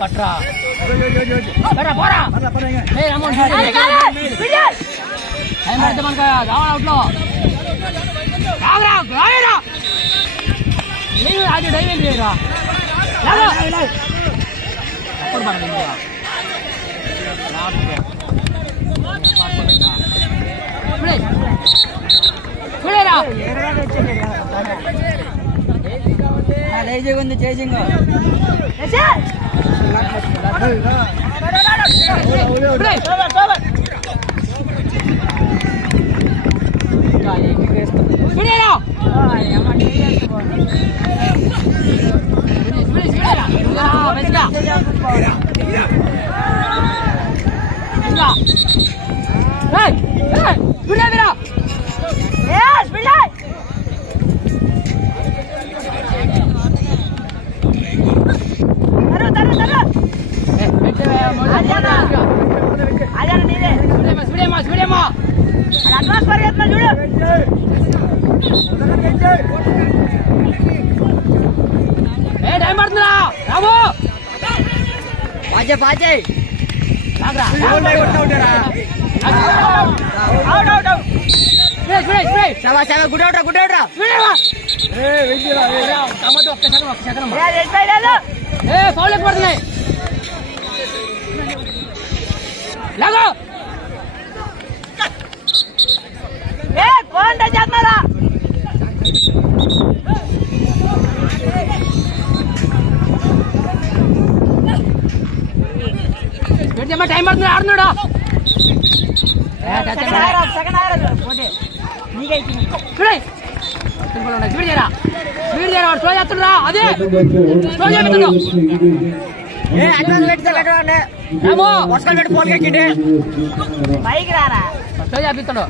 పట్రా పోరా పోరా ఏ అమౌంట్ టైం పడితే మనకు కావాలి అవుట్లో రాగరా రాగరా లేదు అది డైవింగ్ లేరా అప్పుడు పడదు ఇంకా ఇప్పుడే చూడేరా ఉంది చేసింగ్ ఇప్పుడే చూడేరా ఏ టైం పడుతుందా రాబో పాచే పాచే రాగరా spray spray good out good out tomato ఒక్క సెకండ్ ఒక్క సెకండ్ ఏ ఫౌల్ ఎక్కువ పడుతున్నాయి. లాగో. టైం పడుతుంది ఆడుతున్నాడు. చూడే. అదే. వర్షాలు పెట్టి పోల్ కక్కిండి స్లో చేపిస్తాడు.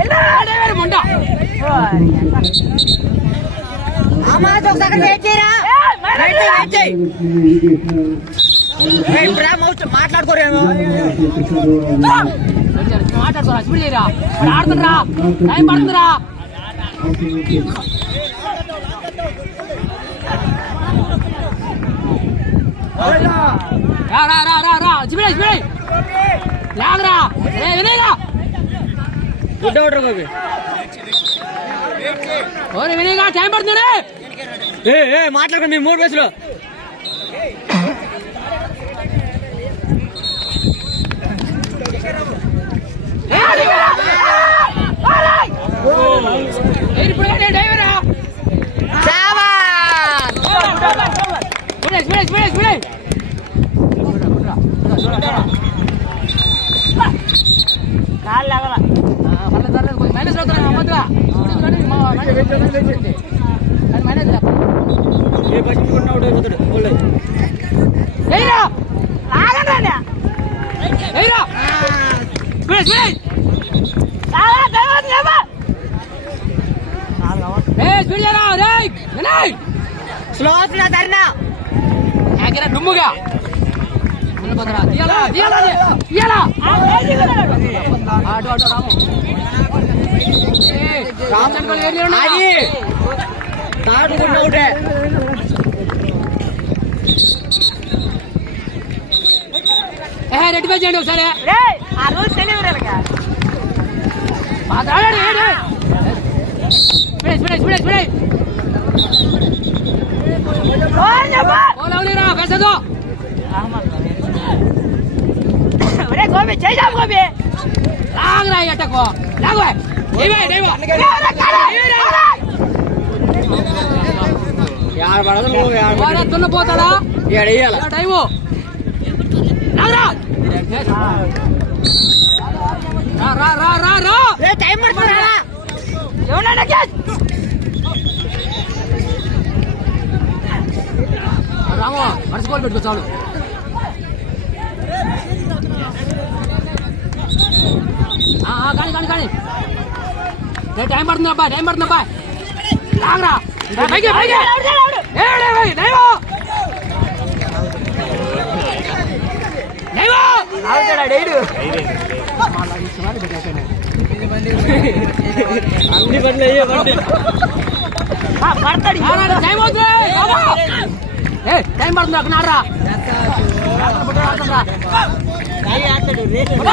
ఎల్రా ముండా. మాట్లాడుకోరేమో మాట్లాడుకోరా స్పీడ్ చేయరా. టైం పడుతుందిరా. రా రా రా రా రా. స్పీడ్ స్పీడ్ లాగరా ఏ వినయ్రా గుడ్ అవుట్ గోపి ఓరే వినయ్గా టైం పడుతుంది ఏ ఏ మాట్లాడుకో మీ మూడు ఇప్పుడు డ్రైవరా speed speed speed speed minus అవుతున్నా అమ్మద్దుగా మైనస్ ఏ బస్సు కూడా అవుట్ అయిపోతాడు పోలే. ఎయిరా ఎయిరా స్పీడ్ స్పీడ్ ఏ స్పీడ్ చేయరా రే వినయ్ స్లో అవుతున్నా తరినా యాగిరా డుమ్ముగా ముందుకొద్దరా తీయాలా తీయాలా తీయాలా అటు రాము రాము అనుకోని ఏం చేయను అది. అవుటే ఏ రెడ్డి పే చేయండి ఒకసారి. మాట్లాడాడు ఏడు స్పీడ్ స్పీడ్ స్పీడ్ స్పీడ్. బోల్ అవులీరా పెసదో లాగరా ఈ అట్టకు లాగు ఇవే ఇవే యాడ పడదు నువ్వు యాడ వాడే దున్నపోతాడా ఏడ వేయాల ఇలా టైము లాగరా రా రా రా రా రా ఏ టైం పడుతుందా ఎవరన్నా క్యాచ్ రాము మర్చిపోలు పెట్టుకో చాలు ఆ, ఆ, కానీ కానీ కానీ రే, టైం పడుతుంది అబ్బా టైం పడుతుంది అబ్బా లాగరా. రే, పైకి పైకి. ఏడే, ఏయ్, నైవో నైవో అన్ని బండ్లు అయ్యే బండి రా, రా, రా, టైం అవుతుంది. బాబా. ఏ టైం పడుతుంది అక్కడ పుట్టు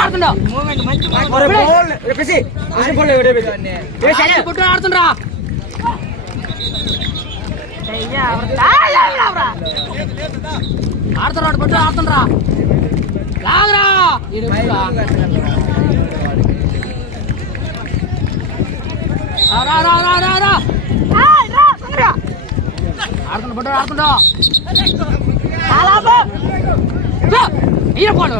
ఆడుతుండ్రా. ఆడుతున్నాడు పుట్టు ఆడుతుండ్రా. ఎప్పుడురా? రా రా రా రా రా రా. ఆడుతుండ పుట్టు ఆడుతుండో. ఈయన పోడు.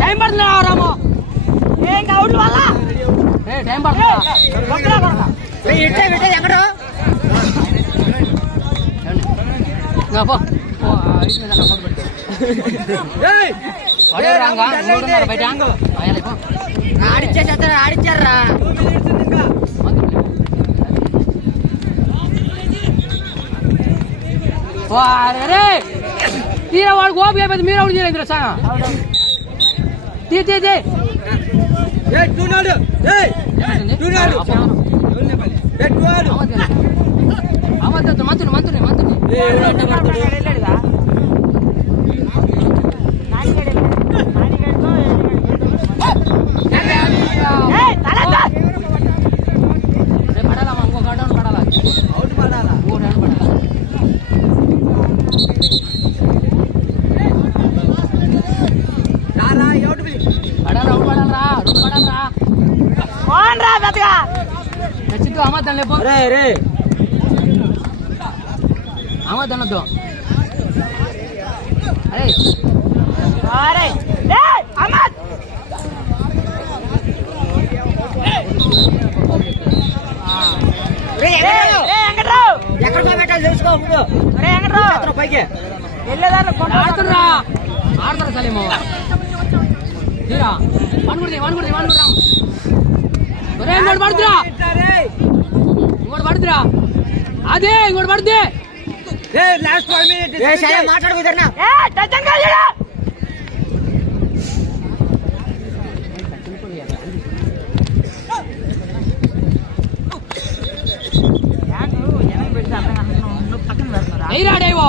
టైం పడుతుంది రా, రాము ఏ టైం పడుతుందా ఎక్కడ ఇంకా పో. పో, ఆ, ఇంటి మీద అక్కడ పడుకో పెట్టు. వాడే రాంగా, మూడున్నర బయట. ఆయాలి, పో. ఆడిచ్చేసేస్తారు ఆడిచ్చారా తీరా వాడు గోపి అయిపోయింది మీరు ఎవరు చేయలేదు సార్ తీ తీ తీ. మంత్రులు అమ్మద్దాం లేపు రే రే అమ్మద్దు అనొద్దు అరే రే ఎక్కడ ఎక్కడ పెట్టాలి తెలుసుకో ముందు చేతులు పైకి ఆడుతుర్రా ఆడుతురా సలీము తీరా వన్ కుడితే వన్ కుడితే వన్ కుడదాం ఒరే ఇంకోటి పడుతురా ఇంకోటి పడుతురా. అదే ఇంకోటి పడుతుంది ఏ సరే మాట్లాడు కుదరనా? ఎయిరా డైవో.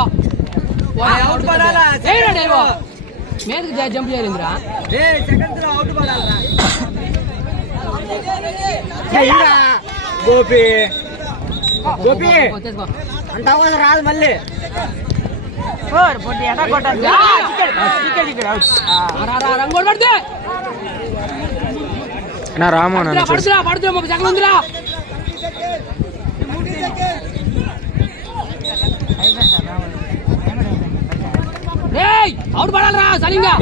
ఎయిరా డైవో. మీదకి జంప్ చేయాలిందిరా గోపి. గోపి తీసుకో, తీసుకో. అంటావు కదా రాదు మళ్ళీ ఆ, రా, రా, రా, ఇంకోటి పడుతుంది నా రామా పడుతురా పడుతురా పడుతురా ముప్పై సెకండ్ ఉందిరా ఏయ్ అవుట్ పడాలరా సరిగ్గా